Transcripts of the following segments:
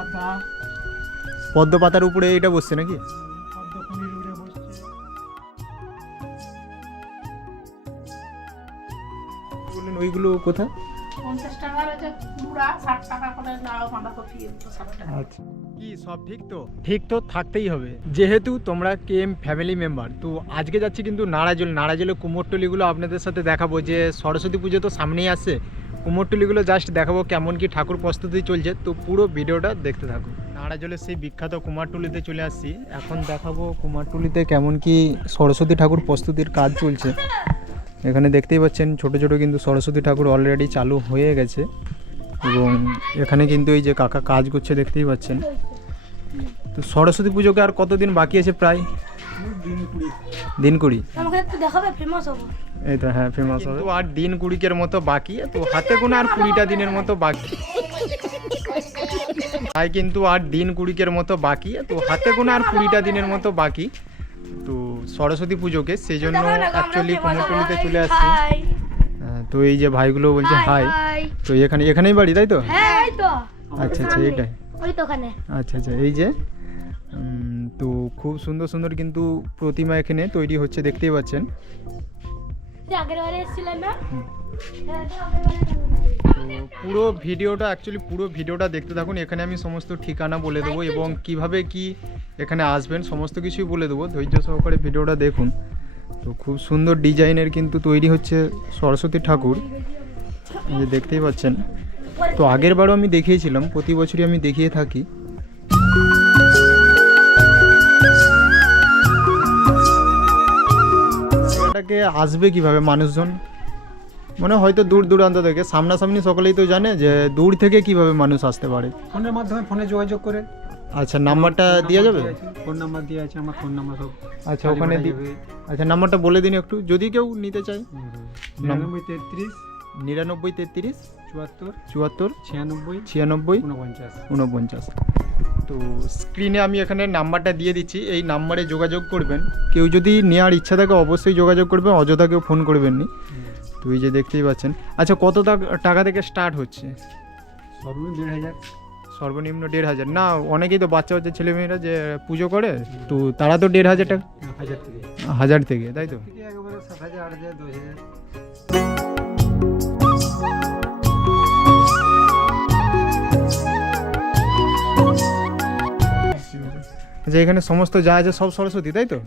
পাতা। পদ্ম পাতার উপরে এটা বসছে নাকি? বললেন ওইগুলো কোথায়? আচ্ছা। কি সব ঠিক তো? ঠিক তো থাকতেই হবে। যেহেতু তোমরা কেম ফ্যামিলি মেম্বার তো আজকে যাচ্ছি কিন্তু নাড়াজল নাড়াজলে কুমোরটলিগুলো আপনাদের সাথে দেখাবো যে সরস্বতী পুজো তো সামনেই আসছে। কুমোরটলিগুলো জাস্ট দেখাবো কেমন কি ঠাকুর প্রস্তুতি চলছে। তো পুরো ভিডিওটা দেখতে থাকো নাড়াজলের সেই বিখ্যাত কুমারটুলিতে চলে আসছি। এখন দেখাবো কুমারটুলিতে কেমন কি সরস্বতী ঠাকুর প্রস্তুতির কাজ চলছে। এখানে দেখতেই পাচ্ছেন ছোট ছোট কিন্তু সরস্বতী ঠাকুর অলরেডি চালু হয়ে গেছে। এবং এখানে কিন্তু এই যে কাকা কাজ করছে দেখতেই পাচ্ছেন। তো সরস্বতী পুজোকে আর কতদিন বাকি আছে প্রায়? দিন কুড়ি আমাকে একটু দেখাবে ফেমাস হব। এই তো হ্যাঁ ফেমাস হবে। তো আর দিন কুড়িকের মতো বাকি তো হাতে গোনা আর কুড়িটা দিনের মতো বাকি। তাই কিন্তু আর দিন কুড়িকের মতো বাকি তো হাতে গোনা আর কুড়িটা দিনের মতো বাকি। তো সরস্বতী পুজোকে সেই জন্য অ্যাকচুয়ালি কুমোরটুলিতে চলে আসছি। হ্যাঁ, তো এই যে ভাইগুলো বলছে হাই তো এখানে এখানেই বাড়ি তাই তো? হ্যাঁ এই তো। আচ্ছা আচ্ছা এইটাই। ওই তো ওখানে। আচ্ছা আচ্ছা এই যে তো খুব সুন্দর সুন্দর কিন্তু প্রতিমা এখানে তৈরি হচ্ছে দেখতেই পাচ্ছেন। আগের বারে এসেছিলেন না? হ্যাঁ, পুরো ভিডিওটা অ্যাকচুয়ালি পুরো ভিডিওটা দেখতে থাকুন এখানে আমি সমস্ত ঠিকানা বলে দেবো এবং কীভাবে কি এখানে আসবেন সমস্ত কিছুই বলে দেবো। ধৈর্য সহকারে ভিডিওটা দেখুন। তো খুব সুন্দর ডিজাইনের কিন্তু তৈরি হচ্ছে সরস্বতী ঠাকুর যে দেখতেই পাচ্ছেন। তো আগের বারও আমি দেখিয়েছিলাম প্রতি বছরই আমি দেখিয়ে থাকি। এটাকে আসবে কীভাবে মানুষজন? মানে হয়তো দূর দূরান্ত থেকে। সামনাসামনি সকলেই তো জানে যে দূর থেকে কীভাবে মানুষ আসতে পারে। ফোনের মাধ্যমে ফোনে যোগাযোগ করে। আচ্ছা নাম্বারটা দেওয়া যাবে? ফোন নাম্বার দিয়ে আছে আমার ফোন নাম্বার সব আচ্ছা ওখানে আচ্ছা নাম্বারটা বলে দিন একটু যদি কেউ নিতে চায়। নিরানব্বই তেত্রিশ। নিরানব্বই তেত্রিশ। চুয়াত্তর। চুয়াত্তর। ছিয়ানব্বই। ছিয়ানব্বই। উনপঞ্চাশ উনপঞ্চাশ তো স্ক্রিনে আমি এখানে নাম্বারটা দিয়ে দিচ্ছি এই নাম্বারে যোগাযোগ করবেন। কেউ যদি নেওয়ার ইচ্ছা থাকে অবশ্যই যোগাযোগ করবেন অযথা কেউ ফোন করবেন নি তো এই যে দেখতেই পাচ্ছেন। আচ্ছা কত টাকা থেকে স্টার্ট হচ্ছে? সর্বনিম্ন দেড় হাজার। সর্বনিম্ন দেড় হাজার। না অনেকেই তো বাচ্চা বাচ্চা ছেলেমেয়েরা যে পুজো করে তো তারা তো দেড় হাজার টাকা হাজার থেকে। তাই তো? আচ্ছা এখানে সমস্ত যা আছে সব সরস্বতী, তাই তো?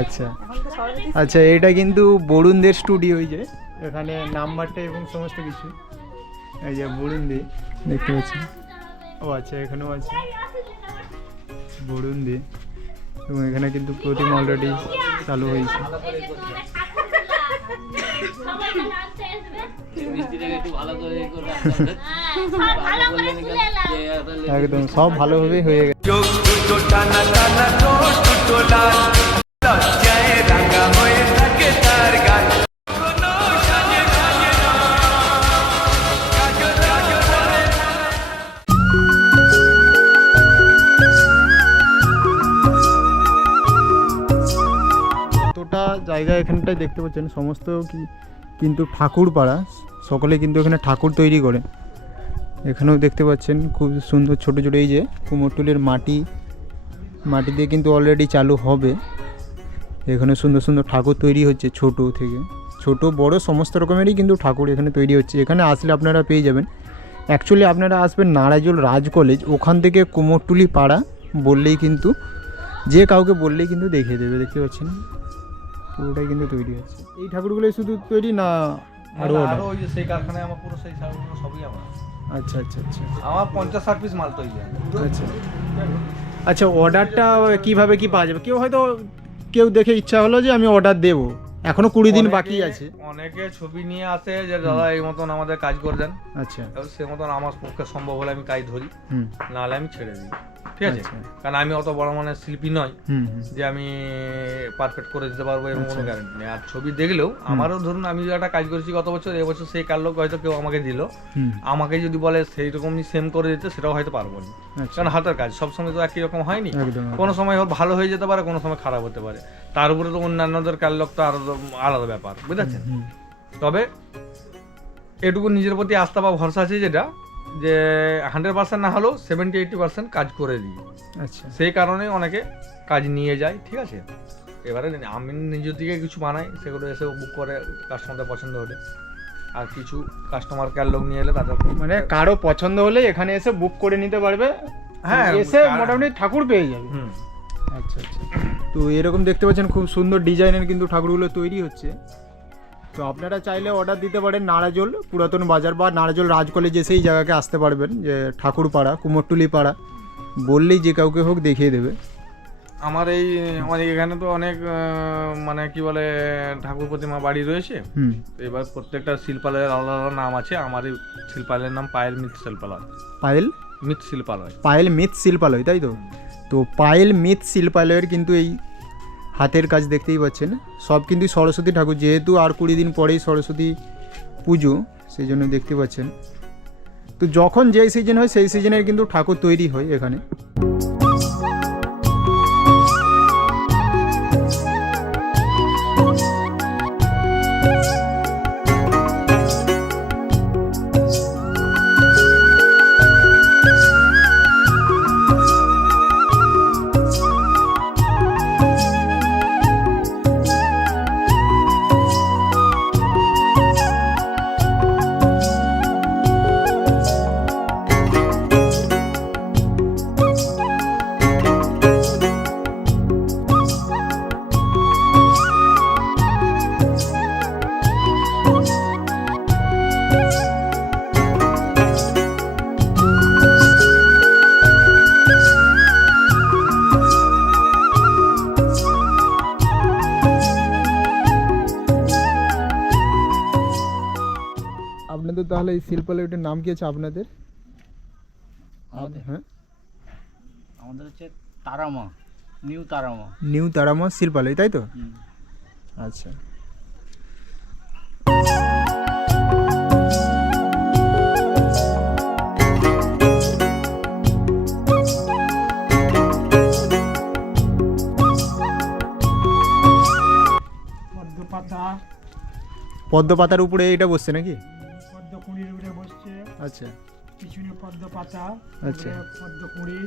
আচ্ছা। আচ্ছা এটা কিন্তু বরুণদের স্টুডিও যে, এখানে নাম্বারটা এবং সমস্ত কিছু। এই যে বরুণদি, দেখতে পাচ্ছি। ও আচ্ছা এখানেও আছে। বরুণদি। এবং এখানে কিন্তু প্রতিমা অলরেডি চালু হয়েছে। একদম সব ভালোভাবেই হয়ে গেছে। জায়গা এখানটায় দেখতে পাচ্ছেন, সমস্ত কি কিন্তু ঠাকুর পাড়া সকলে কিন্তু এখানে ঠাকুর তৈরি করে। এখানেও দেখতে পাচ্ছেন খুব সুন্দর ছোটো ছোটো এই যে কুমোরটুলির মাটি মাটি দিয়ে কিন্তু অলরেডি চালু হবে। এখানে সুন্দর সুন্দর ঠাকুর তৈরি হচ্ছে ছোট থেকে। ছোট, বড়, সমস্ত রকমেরই কিন্তু ঠাকুর এখানে তৈরি হচ্ছে। এখানে আসলে আপনারা পেয়ে যাবেন। অ্যাকচুয়ালি আপনারা আসবেন নারাজল রাজ কলেজ, ওখান থেকে কুমোরটুলি পাড়া বললেই কিন্তু, যে কাউকে বললেই কিন্তু দেখিয়ে দেবে, দেখতে পাচ্ছেন? পুরোটাই কিন্তু তৈরি হচ্ছে। এই ঠাকুরগুলোই শুধু তৈরি না আরও আরও ওই যে সেই কারখানায় আমার পুরো সেই ঠাকুরগুলো সবই আমার। আচ্ছা আচ্ছা আচ্ছা। আমার পঞ্চাশ ষাট পিস মাল তৈরি হয়। আচ্ছা। আচ্ছা অর্ডারটা কীভাবে কি পাওয়া যাবে? কেউ হয়তো কেউ দেখে ইচ্ছা হলো যে আমি অর্ডার দেবো। এখনও কুড়ি দিন বাকি আছে। অনেকে ছবি নিয়ে আসে যে দাদা এই মতন আমাদের কাজ করে দেন। আচ্ছা। সে মতন আমার পক্ষে সম্ভব হলে আমি কাজ ধরি। হুম। নাহলে আমি ছেড়ে দিই। ঠিক আছে? আচ্ছা। কারণ আমি অত বড় মানের শিল্পী নই যে আমি পারফেক্ট করে দিতে পারব এরকম আচ্ছা। কোনো গ্যারান্টি নেই। আর ছবি দেখলেও আমারও ধরুন আমি একটা কাজ করেছি গত বছর এবছর সেই কার লোক হয়তো কেউ আমাকে দিল। আমাকে যদি বলে সেই রকমই সেম করে দিতে সেটাও হয়তো পারব না। আচ্ছা। কারণ হাতের কাজ সবসময় তো একই রকম হয়নি। কোনো সময় ভালো হয়ে যেতে পারে কোনো সময় খারাপ হতে পারে। তার উপরে তো অন্যান্যদের কার লোক তো আরও আলাদা ব্যাপার বুঝতে তবে এটুকু নিজের প্রতি আস্থা বা ভরসা আছে যেটা? যে হান্ড্রেড পার্সেন্ট না হলেও সেভেন্টি এইটি পার্সেন্ট কাজ করে দিই। আচ্ছা। সেই কারণে অনেকে কাজ নিয়ে যায় ঠিক আছে? এবারে আমি নিজের দিকে কিছু বানাই সেগুলো এসে বুক করে কাস্টমারদের পছন্দ হলে। আর কিছু কাস্টমার কেয়ার লোক নিয়ে এলে তাদের মানে কারও পছন্দ হলে এখানে এসে বুক করে নিতে পারবে। হ্যাঁ, এসে মোটামুটি ঠাকুর পেয়ে যাবে। হুম। আচ্ছা আচ্ছা। তো এরকম দেখতে পাচ্ছেন খুব সুন্দর ডিজাইনের কিন্তু ঠাকুরগুলো তৈরি হচ্ছে। তো আপনারা চাইলে অর্ডার দিতে পারেন নারাজল পুরাতন বাজার বা নারাজল রাজ কলেজে সেই জায়গাকে আসতে পারবেন যে ঠাকুরপাড়া কুমোরটুলি পাড়া বললেই যে কাউকে হোক দেখিয়ে দেবে। আমার এই আমাদের এখানে তো অনেক মানে কি বলে ঠাকুর প্রতিমা বাড়ি রয়েছে। এবার প্রত্যেকটা শিল্পালয়ের আলাদা আলাদা নাম আছে। আমার এই শিল্পালয়ের নাম পায়েল মিথ শিল্পালয়। পায়েল? মিথ শিল্পালয়। পায়েল মিথ শিল্পালয় তাই তো? তো পায়েল মিথ শিল্পালয়ের কিন্তু এই হাতের কাজ দেখতেই পাচ্ছেন। সব কিন্তু সরস্বতী ঠাকুর, যেহেতু আর কুড়ি দিন পরেই সরস্বতী পুজো, সেই জন্য দেখতে পাচ্ছেন। তো যখন যেই সিজন হয়, সেই সিজনের কিন্তু ঠাকুর তৈরি হয় এখানে। তাহলে এই শিল্প শিল্পালয়টির নাম কি আছে আপনাদের? আমাদের? হ্যাঁ? আমাদের হচ্ছে তারামা নিউ তারামা। নিউ তারামা শিল্পালয় তাই তো? আচ্ছা। পদ্ম পাতার উপরে এটা বসছে নাকি? কুঁড়ির উপরে বসছে। আচ্ছা। পিছনে পদ্ম পাতা আচ্ছা। পদ্ম কুঁড়ি।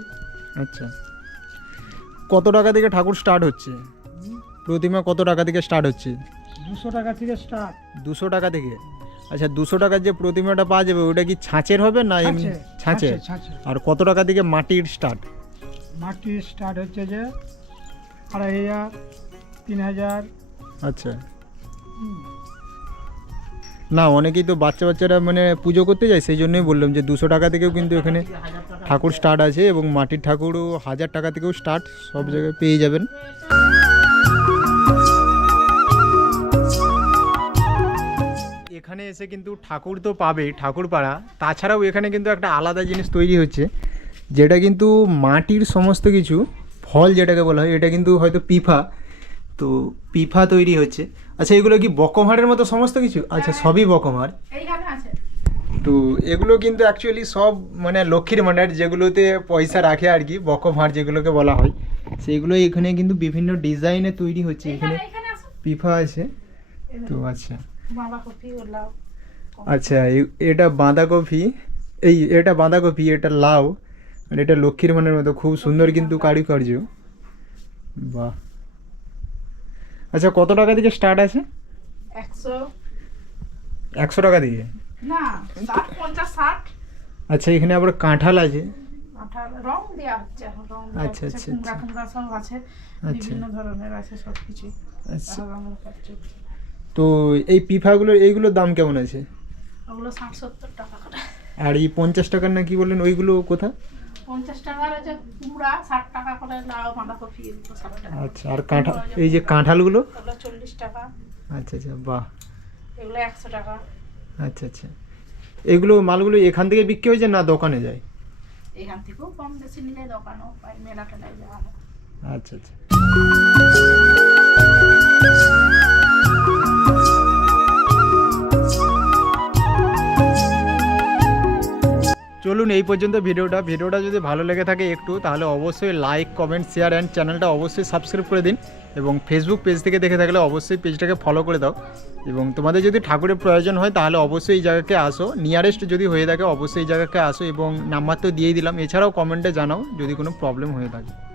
আচ্ছা। কত টাকা থেকে ঠাকুর স্টার্ট হচ্ছে? প্রতিমা কত টাকা থেকে স্টার্ট হচ্ছে? দুশো টাকা থেকে স্টার্ট দুশো টাকা থেকে? আচ্ছা দুশো টাকার যে প্রতিমাটা পাওয়া যাবে ওটা কি ছাঁচের হবে না এমনি ছাঁচের ছাঁচে আর কত টাকা থেকে মাটির স্টার্ট মাটি স্টার্ট হচ্ছে যে আড়াই হাজার তিন হাজার। আচ্ছা। না, অনেকেই তো বাচ্চা বাচ্চারা মানে পুজো করতে যায়, সেই জন্যই বললাম যে দুশো টাকা থেকেও কিন্তু এখানে ঠাকুর স্টার্ট আছে এবং মাটির ঠাকুরও হাজার টাকা থেকেও স্টার্ট সব জায়গায় পেয়ে যাবেন। এখানে এসে কিন্তু ঠাকুর তো পাবে ঠাকুর পাড়া তাছাড়াও এখানে কিন্তু একটা আলাদা জিনিস তৈরি হচ্ছে, যেটা কিন্তু মাটির সমস্ত কিছু, ফল যেটাকে বলা হয়, এটা কিন্তু হয়তো পিফা। তো পিফা তৈরি হচ্ছে। আচ্ছা এগুলো কি বকমহারের মতো সমস্ত কিছু? আচ্ছা সবই বকমহার তো এগুলো কিন্তু অ্যাকচুয়ালি সব মানে লক্ষ্মীর ভাণ্ডার যেগুলোতে পয়সা রাখে আর কি বকমহার যেগুলোকে বলা হয় সেইগুলো এখানে কিন্তু বিভিন্ন ডিজাইনে তৈরি হচ্ছে। এখানে পিফা আছে। তো আচ্ছা। আচ্ছা এটা বাঁধাকপি এই এটা বাঁধাকপি এটা লাউ আর এটা লক্ষ্মীর মানের মতো খুব সুন্দর কিন্তু কারুকার্য। বাহ। আচ্ছা কত টাকা থেকে স্টার্ট আছে? একশো। একশো টাকা দিয়ে? না ষাট পঞ্চাশ ষাট। আচ্ছা এখানে আবার কাঁঠাল আছে। আঠার রং দেওয়া হচ্ছে এখন রং আচ্ছা, আচ্ছা, কুমড়া আচ্ছা। কুমড়া সব আছে আচ্ছা। বিভিন্ন ধরনের আছে সব কিছুই আচ্ছা। তো এই পিফাগুলোর এইগুলোর দাম কেমন আছে? ওগুলো ষাট সত্তর টাকা আর এই পঞ্চাশ টাকার না কি বললেন ওইগুলো কোথা পঞ্চাশ টাকার আছে কুমড়া ষাট টাকা করে লাউ বাঁধাকপি এগুলো ষাট টাকা। আচ্ছা আর কাঁঠাল এই যে কাঁঠালগুলো? ওগুলো চল্লিশ টাকা। আচ্ছা আচ্ছা বাহ। এগুলো একশো টাকা। আচ্ছা আচ্ছা। এগুলো মালগুলো এখান থেকে বিক্রি হয়ে যায় না দোকানে যায়? এখান থেকেও কম বেশি নিলে দোকানও পাই মেলা টেলায় যাওয়া আচ্ছা আচ্ছা। চলুন এই পর্যন্ত ভিডিওটা। ভিডিওটা যদি ভালো লেগে থাকে একটু, তাহলে অবশ্যই লাইক কমেন্ট শেয়ার অ্যান্ড চ্যানেলটা অবশ্যই সাবস্ক্রাইব করে দিন। এবং ফেসবুক পেজ থেকে দেখে থাকলে অবশ্যই পেজটাকে ফলো করে দাও। এবং তোমাদের যদি ঠাকুরের প্রয়োজন হয়, তাহলে অবশ্যই এই জায়গাকে আসো। নিয়ারেস্ট যদি হয়ে থাকে, অবশ্যই এই জায়গাকে আসো এবং নাম্বার তো দিয়েই দিলাম। এছাড়াও কমেন্টে জানাও যদি কোনো প্রবলেম হয়ে থাকে।